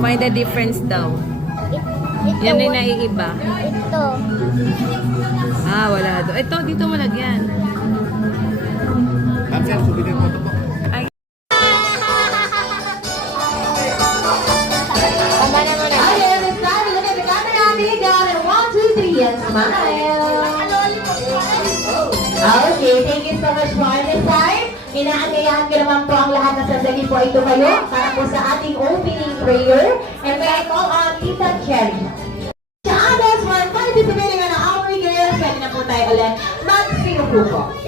Find the difference daw. Ito, Yan ay naiiba. ito. Wala doon. Ito, dito mo lagyan. Sir, souvenir mo ito po. Ay. Tama naman na. Ayan, it's time. Look at the camera, amiga. And 1, 2, 3, and smile. Okay, thank you so much for this time. Inaangayahan ko naman po ang lahat na sasali po ito kayo para po sa ating opening prayer. And may I call on Tita Cherry. Sa others, for participating on our prayer, pwede na po tayo ulit mag-sing po po.